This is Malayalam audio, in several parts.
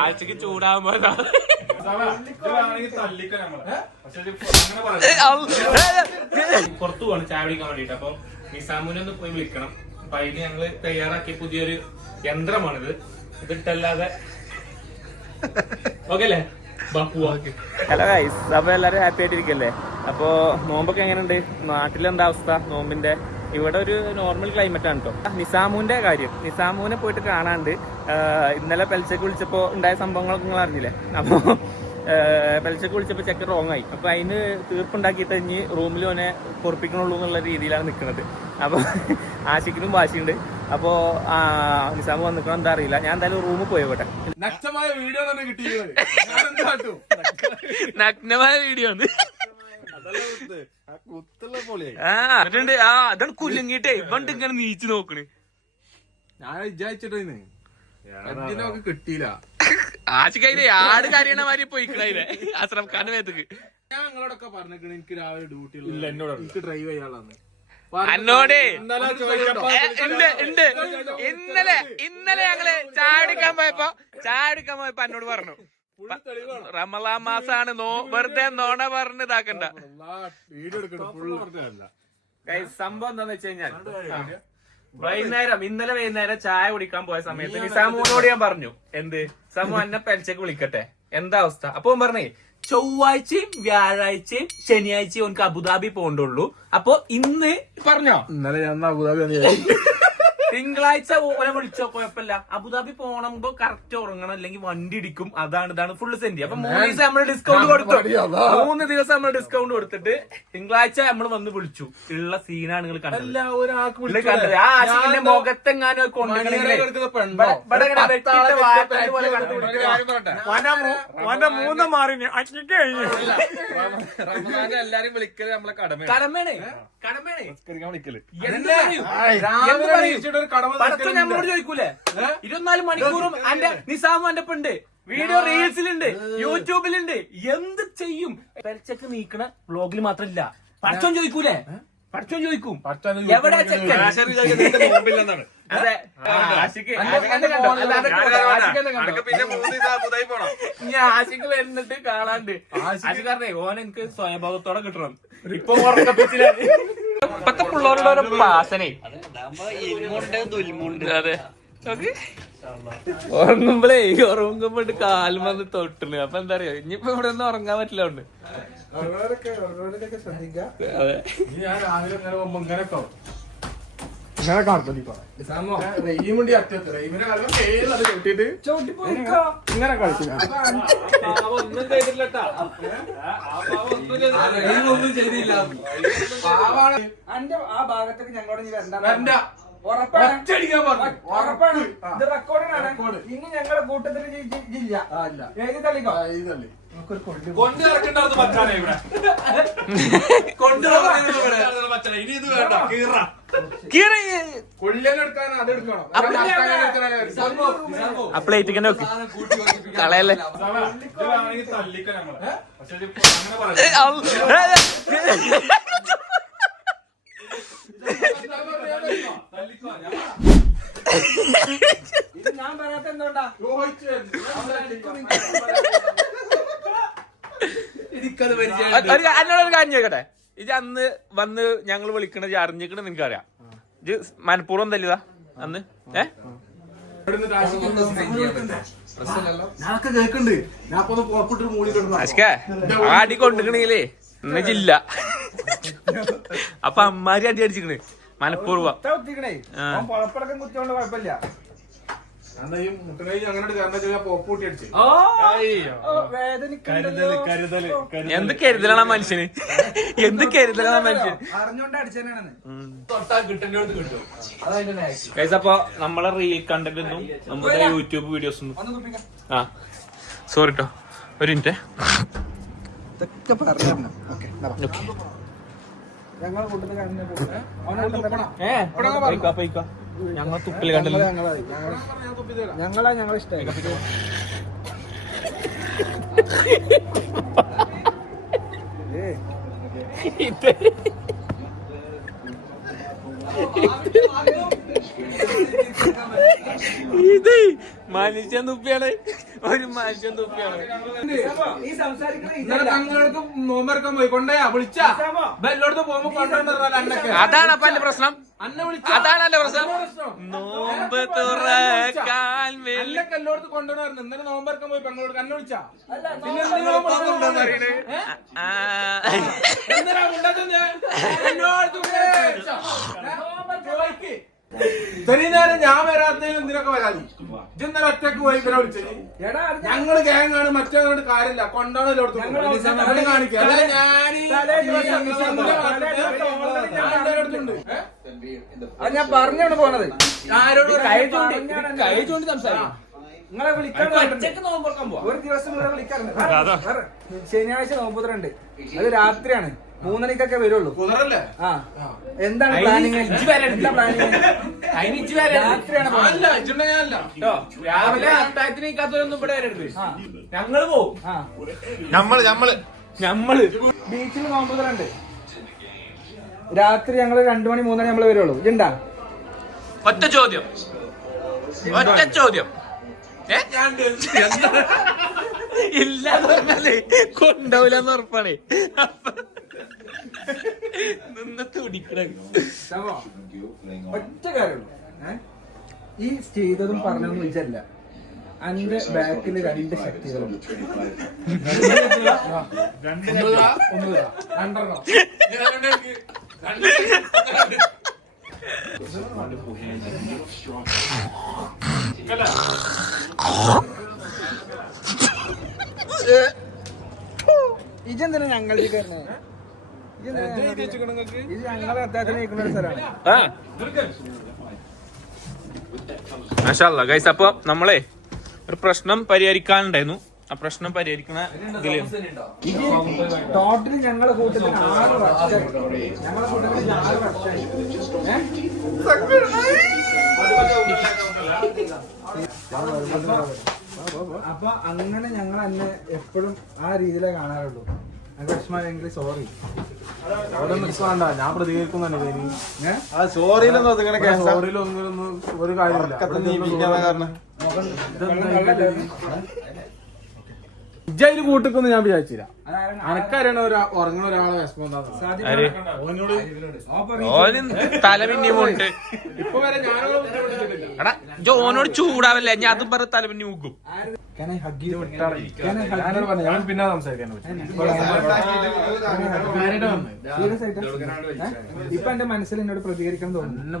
ആഴ്ചക്ക് ചൂടാകുമ്പോ പുറത്തു പോകണം ചായ പിടിക്കാൻ വേണ്ടിട്ട് അപ്പൊ നിസാമുനെ ഒന്ന് പോയി വിളിക്കണം. അപ്പൊ അതിന് ഞങ്ങൾ തയ്യാറാക്കിയ പുതിയൊരു യന്ത്രമാണിത്. ഇതിട്ടല്ലാതെ ഓക്കെ അല്ലേ? ഹലോ ഗൈസ് അപ്പൊ എല്ലാരും ഹാപ്പി ആയിട്ടിരിക്കല്ലേ? അപ്പോ നോമ്പൊക്കെ എങ്ങനെയുണ്ട്? നാട്ടിലെന്താ അവസ്ഥ? നോമ്പിന്റെ? ഇവിടെ ഒരു നോർമൽ ക്ലൈമറ്റ് ആണ് കേട്ടോ നിസാമുവിന്റെ കാര്യം. നിസാമുവിനെ പോയിട്ട് കാണാണ്ട് ഇന്നലെ പെൽച്ചക്ക് വിളിച്ചപ്പോ ഉണ്ടായ സംഭവങ്ങളൊക്കെ നിങ്ങൾ അറിഞ്ഞില്ലേ? അപ്പോൾ പെൽച്ചക്ക് വിളിച്ചപ്പോ ചെക്ക് റോങ് ആയി. അപ്പൊ അതിന് തീർപ്പുണ്ടാക്കിയിട്ട് ഇനി റൂമിൽ ഓനെ പൊറപ്പിക്കണുള്ളൂ എന്നുള്ള രീതിയിലാണ് നിൽക്കുന്നത് അപ്പൊ ആശിക്കിനും വാശിയുണ്ട്. അപ്പോ ആ, നിസാമ് വന്നിക്കണം എന്താ അറിയില്ല. ഞാൻ എന്തായാലും റൂമിൽ പോയോട്ടെ നഗ്നമായ വീഡിയോ തന്നെ കിട്ടിയത്. ഞാൻ എന്ത് കാട്ടും നഗ്നമായ വീഡിയോ ആണ്. ആ പൊളിയായി. ആ അതാണ് കുലുങ്ങിട്ടേ ഇവണ്ട് ഇങ്ങനെ നീച്ചു നോക്കണ്. ഞാൻ വിചാരിച്ചിട്ടേ കിട്ടിയില്ല. ആശിക്കയിലെ ആട് കരയണ മാതിരി പോയിക്കണേ അസ്രം ഖാന്റെ മേത്തക്ക്. ഞാൻ നിങ്ങളോടൊക്കെ പറഞ്ഞേക്കണ എനിക്ക് രാവിലെ ഡ്യൂട്ടി ഇല്ല എന്നോട് എനിക്ക് ഡ്രൈവ് ചെയ്യാനുള്ളതാണ്. അന്നോട് ഉണ്ട് ഉണ്ട്. ഇന്നലെ ഇന്നലെ ഞങ്ങൾ ചാടിക്കാൻ പോയപ്പോ ചാടിക്കാൻ പോയപ്പോ എന്നോട് പറഞ്ഞു. റമലാ മാസാണ് നോ വെറുതെ നോണ പറഞ്ഞ് ഇതാക്കണ്ട. സംഭവം എന്താന്ന് വെച്ച് കഴിഞ്ഞാൽ വൈകുന്നേരം ഇന്നലെ വൈകുന്നേരം ചായ കുടിക്കാൻ പോയ സമയത്ത് നിസാമോനോട് ഞാൻ പറഞ്ഞു എന്ത്? സമു എന്നെ പെൽച്ചക്ക് വിളിക്കട്ടെ? എന്താ അവസ്ഥ? അപ്പൊ പറഞ്ഞേ ചൊവ്വാഴ്ചയും വ്യാഴാഴ്ചയും ശനിയാഴ്ചയും എനിക്ക് അബുദാബി പോകണ്ടുള്ളൂ. അപ്പൊ ഇന്ന് പറഞ്ഞോ? ഇന്നലെ ഞാൻ അബുദാബി തിങ്കളാഴ്ച ഓനെ വിളിച്ചോ കുഴപ്പമില്ല. അബുദാബി പോണമ്പോ കറക്റ്റ് ഉറങ്ങണം അല്ലെങ്കിൽ വണ്ടി ഇടിക്കും. അതാണ് ഇതാണ് ഫുള്ള് സെന്റ് അപ്പൊ മൂന്ന് ദിവസം നമ്മൾ ഡിസ്കൗണ്ട് കൊടുത്തു. മൂന്ന് ദിവസം നമ്മൾ ഡിസ്കൗണ്ട് കൊടുത്തിട്ട് തിങ്കളാഴ്ച നമ്മൾ വന്ന് വിളിച്ചു. ഉള്ള സീനാണ് നിങ്ങൾ കണ്ടത്. കണ്ടത്? ആ ആശിക്കിന്റെ മുഖത്തെങ്ങാനും. മൂന്ന് എല്ലാരും വിളിക്കൽ നമ്മളെ വിളിക്കൽ. എന്ത് പറയും? എന്ത് പറയും? പടച്ചോ നമ്മളോട് ചോദിക്കൂലേ? ഇരുപത്തിനാല് മണിക്കൂറും എന്റെ നിസാമും എന്റെ ഉണ്ട് വീഡിയോ റീൽസിലുണ്ട് യൂട്യൂബിലുണ്ട്. എന്ത് ചെയ്യും? പെരച്ചക്ക് നീക്കണ വ്ലോഗിൽ മാത്രമില്ല പഠിച്ചോ ചോദിക്കൂലേ? പഠിച്ചോ ചോദിക്കും. എവിടെ ചെക്കൻ? അതെ. ആ, ആഷിക്ക് ആഷിക്ക് കണ്ടോ? അല്ല, അതൊക്കെ പോട്ടെ. ആഷിക്ക് തന്നെ കണ്ടോ? പിന്നെ മൂന്ന് പോണം. ഇനി ആഷിക്ക് വരുന്നിട്ട് കാണാണ്ട്. ആശിക്ക് പറഞ്ഞേ ഓൻ എനിക്ക് സ്വയംഭാവത്തോടെ കിട്ടണം. ഇപ്പൊ ഇപ്പത്തെ പിള്ളേരുടെ ഒരു പാസനെ അതെ. ഉറങ്ങുമ്പോഴേ ഉറങ്ങുമ്പോ കാലും വന്ന് തൊട്ടിന് അപ്പൊ എന്താ പറയാ ഇനിയിപ്പോ ഇവിടെ ഒന്നും ഉറങ്ങാൻ പറ്റില്ല ഉണ്ട് അതെ. ഞാൻ രാവിലെ ഇങ്ങനെ റെയിമുണ്ട് അറ്റത്ത്. റെയിമിനെ കാലം കളിച്ചു ഞാൻ. ഒന്നും ചെയ്തില്ലട്ടാ ഒന്നും ചെയ്തില്ല. പാവാണ്. അന്റെ ആ ഭാഗത്തേക്ക് ഞങ്ങളോട് വരണ്ട. ഉറപ്പാണ്. ഒറ്റയടിക്കാൻ പറഞ്ഞു. ഉറപ്പാണ്. ഇത് റെക്കോർഡിനാണ് റെക്കോർഡ്. ഇനി ഞങ്ങളുടെ കൂട്ടത്തിൽ ഇല്ല. തള്ളിക്കോ. കൊണ്ട് നടക്കണ്ടായിരുന്നു മച്ചാനെ ഇവിടെ. കൊണ്ട് നടക്കണ്ടായിരുന്നു മച്ചാനെ ഇനി ഇത് വേണ്ട. കീറ. കീറ. നോക്കി കളയല്ലേ? ഞാൻ ഞാൻ പറയാത്ത എന്തോണ്ടാ എന്നോടൊരു കാര്യം ചോദിക്കട്ടെ? ഇത് അന്ന് വന്ന് ഞങ്ങൾ വിളിക്കണത് അറിഞ്ഞിക്കണത് നിനക്കറിയാം ഇത് മനഃപൂർവം തല്ലിയതാ? അന്ന്? ഏ? അടി കൊണ്ടിരിക്കണേലേ ഇന്ന് ജില്ല അപ്പൊ അമ്മാരി അടി അടിച്ചിക്കണ്. മനഃപൂർവം. എന്ത് കരുതലാണ് ആ മനുഷ്യന്? എന്ത് കരുതലാണ് ആ മനുഷ്യൻ അറിഞ്ഞോണ്ട് കിട്ടും. അപ്പൊ നമ്മളെ റീൽ കണ്ടന്റ് ഒന്നും നമ്മുടെ യൂട്യൂബ് വീഡിയോസ് ആ. സോറി ട്ടോ. ഒരു മിനിറ്റ് ഞങ്ങൾ കൂട്ടത്തിൽ ഏ. പോയിക്കോ, പോയിക്കോ. ഞങ്ങൾ തുപ്പിൽ കണ്ടില്ല. ഞങ്ങളാ ഞങ്ങളെ ഇഷ്ടമായി ഇത്. മനുഷ്യൻ തുപ്പിയാണ്. ഒരു മനുഷ്യൻ തുപ്പിയാണ്. തങ്ങൾക്ക് നോമ്പറക്കാൻ പോയി. കൊണ്ടയാ വിളിച്ചാ. എല്ലായിടത്തും പോകുമ്പോ കൊണ്ടുവന്നിരുന്നല്ലോ അന്നൊക്കെ. അതാണ് അപ്പൊ എന്റെ പ്രശ്നം. അന്നെ വിളിച്ച. അതാണ് എന്റെ പ്രശ്നം. നോമ്പ് തുറക്കാൻ അല്ലൊക്കെ എല്ലായിടത്തും കൊണ്ടുവന്നു ഇന്നലെ നോമ്പറക്കാൻ പോയി പെങ്ങളോട് കണ്ണു വിളിച്ചാ. പിന്നെ? എല്ലായിടത്തും വിളിച്ചാ. ചോദിക്ക്. ഇത്രയും നേരം ഞാൻ വരാത്തതിന് എന്തിനൊക്കെ വരാതി ഇതെന്നാലും ഒറ്റയ്ക്ക് പോയി ഇവരെ വിളിച്ചത്? ഞങ്ങൾ ഗ്യാങ്ങാണ് മറ്റേ കാര്യമില്ല. കൊണ്ടാണ് എല്ലായിടത്തും. കാണിക്കുക അല്ലാതെ ഞാൻ ഈ- ദിവസം ഈ നിശാന്തിന്റെ നാട്ടിലെ already ഞാൻ എല്ലായിടത്തും ഉണ്ട്. അത് ഞാൻ പറഞ്ഞാണ് പോണത്. ആരോട് കൈ ചൂണ്ടി. കൈ ചൂണ്ടി സംസാരിക്കും. നിങ്ങളെ വിളിക്കാൻ ഒരു ദിവസം ഇവിടെ വിളിക്കാറുണ്ട്. ശനിയാഴ്ച നോമ്പുത്രണ്ട് അത് രാത്രിയാണ്. മൂന്നണിക്കൊക്കെ വരുള്ളൂ. കുതിരല്ലേ ആ. എന്താണ് പ്ലാനിങ്. എന്താ പ്ലാനിങ്. രാത്രിയാണ് രാവിലെ അത്താഴത്തിന് നിൽക്കാത്തവരൊന്നും ഇവിടെ വരരുത്. ഞങ്ങൾ പോവും. നമ്മൾ ഞമ്മൾ ബീച്ചിൽ നോമ്പുതറുണ്ട്. രാത്രി ഞങ്ങൾ രണ്ടു മണി മൂന്നണി നമ്മൾ വരുള്ളൂ. ഇണ്ടാ ഒറ്റ ചോദ്യം. ഒറ്റ ചോദ്യം? ഇല്ല പറഞ്ഞാലേ കൊണ്ടാവൂലെന്ന് ഉറപ്പാണ്. നിന്ന് തുടിക്കണ സമോ? ഒറ്റ കാര്യമുള്ളൂ? ഈ ചെയ്തതും പറഞ്ഞതൊന്നും ഇജല്ല അന്റെ ബാക്കിൽ രണ്ട് ശക്തികളുണ്ട്. രണ്ടെണ്ണം. ഇജെന്തിനാ ഞങ്ങളുടെ കയറണേ ഗൈസ് അപ്പൊ നമ്മളെ ഒരു പ്രശ്നം പരിഹരിക്കാനുണ്ടായിരുന്നു. ആ പ്രശ്നം പരിഹരിക്കണ ഇതിൽ. ഞങ്ങളെ ഞങ്ങളെ? അപ്പൊ അങ്ങനെ ഞങ്ങൾ അന്നെ എപ്പോഴും ആ രീതിയിലേ കാണാറുള്ളൂ. സോറി ഞാൻ പ്രതികരിക്കുന്നു സോറിയിലൊന്നും ഒരു കാര്യമില്ല. ഇജ്ജയിൽ കൂട്ടിക്കൊന്നും ഞാൻ വിചാരിച്ചില്ല. അനക്കറിയണ ഒരു ഉറങ്ങണ ഒരാളെ വിഷമം തലമിന്നിമുണ്ട് ഇപ്പൊ വരെ ഞാനോട് എടാ ജോ ഓനോട് ചൂടാവല്ലേ? ഞാൻ അതും പറഞ്ഞ തലമിന്നി മുക്കും ഊക്കും. ഞാൻ പിന്നെ സംസാരിക്കാൻ? ഇപ്പൊ എന്റെ മനസ്സിൽ എന്നോട് പ്രതികരിക്കാൻ തോന്നുന്നു.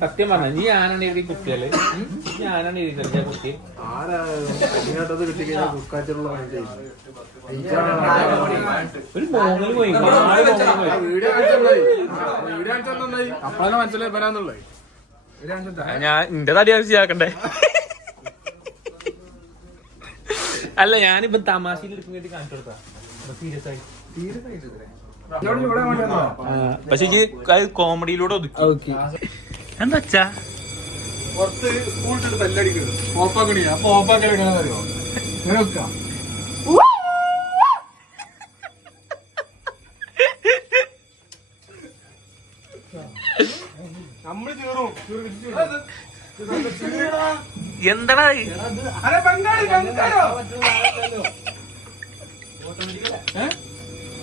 സത്യം പറഞ്ഞ നീ ആനാണ് എഴുതി കുട്ടികൾ നീ ആനാണ് എഴുതി കുട്ടി ഒരു മോങ്ങൽ പോയി. അപ്പഴാണ് മനസ്സിലായി വരാന്നുള്ളത്. ഞാൻ എന്റെ തടി ആവശ്യമാക്കണ്ടേ അല്ല ഞാനിപ്പോ തമാശയിൽ വേണ്ടി കാണിച്ചു കൊടുത്താ സീരിയസ് ആയി കൊണ്ടുവന്നോ പക്ഷെ ഈ കോമഡിയിലൂടെ ഒതുക്കി. എന്താ അച്ഛാ പുറത്ത് സ്കൂളിൽ ബെല്ലടിക്കുന്നത് ഓപ്പാക്കണി അപ്പൊ ഓപ്പാക്കൽ എങ്ങനെയാണെന്ന് അറിയോ? ഇങ്ങനെ വെക്കാം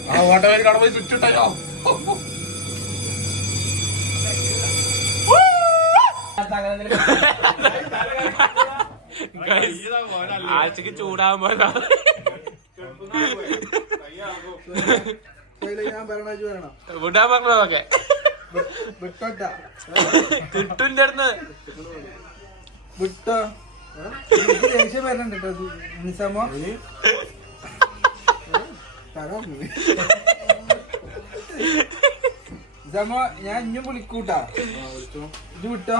ആ ഓട്ടോമാറ്റിക് അവിടെ പോയി സ്വിച്ച് ഇട്ടോ ആഴ്ചക്ക് ചൂടാകുമ്പോ വിടാൻ പറഞ്ഞതൊക്കെ. കിട്ടുന്റെ അടുത്ത്. വിട്ടോ ഞാൻ ഇഞ്ഞും വിളിക്കൂട്ടാ. ഇത് വിട്ടോ?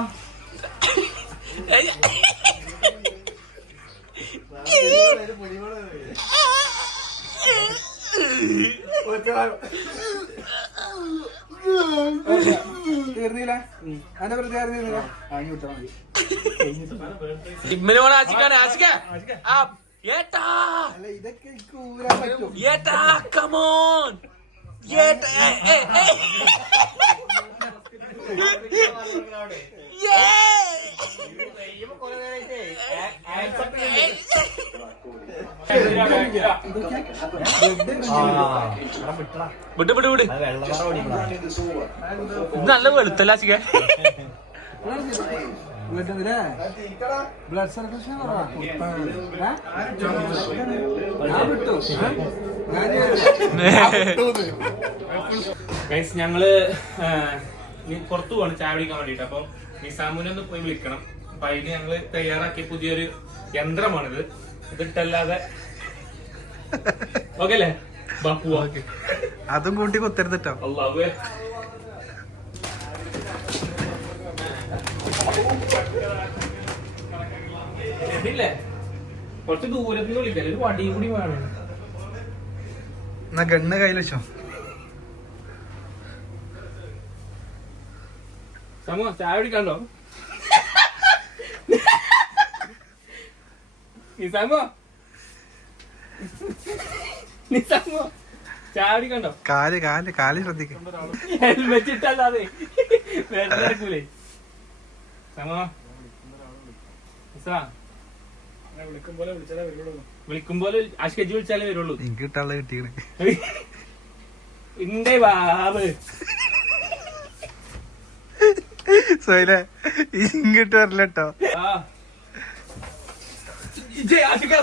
ഇമ്മനെ പോണ ആശിക്കാണ് ആശിക്ക. ആ ഏട്ടാ. ഏട്ടാ കമോൺ ഏട്ടാ ഏ, ഏ, ഏ. വിട്ട് വിട്ട് വിട് നല്ല വെളുത്തല്ല ബ്ലഡ് സർക്കുലേഷൻ ഞങ്ങൾ പുറത്തു പോകണം ചായ പിടിക്കാൻ വേണ്ടിട്ട് അപ്പൊ നിസാമുനെ ഒന്ന് പോയി വിളിക്കണം. അപ്പൊ അതിന് ഞങ്ങൾ തയ്യാറാക്കിയ പുതിയൊരു യന്ത്രമാണിത്. ഇതിട്ടല്ലാതെ. ഓക്കെ അല്ലേ? ബാപ്പു അതും കൂട്ടി കുത്തരുത്തിട്ടോ അള്ളാഹുവേ ഇല്ലേ കുറച്ച് ദൂരത്തിന് വിളിക്കല്ലേ ഒരു വടിയും കൂടി വേണം. എന്നാ ഗണ്ണ് കയ്യിൽ വെച്ചോ. സമോ ചായ കുടിക്കണ്ടോ നിസാമോ നിസാമോ ചായ കുടിക്കണ്ടോ കാൽ കാൽ കാൽ ശ്രദ്ധിക്കും. ഹെൽമെറ്റ് ഇട്ടല്ലാതെ വേറെ സമോ നിസാ വിളിക്കുമ്പോലെ ആശുപത്രി വിളിച്ചാലേ വരുള്ളൂ. എനിക്ക് കിട്ടാനുള്ള കിട്ടിയാണ് ഇന്റെ ബാബ്. സോയിലെ ഇങ്ങോട്ട് വരില്ല കേട്ടോ ജയ് ആശിക്കാ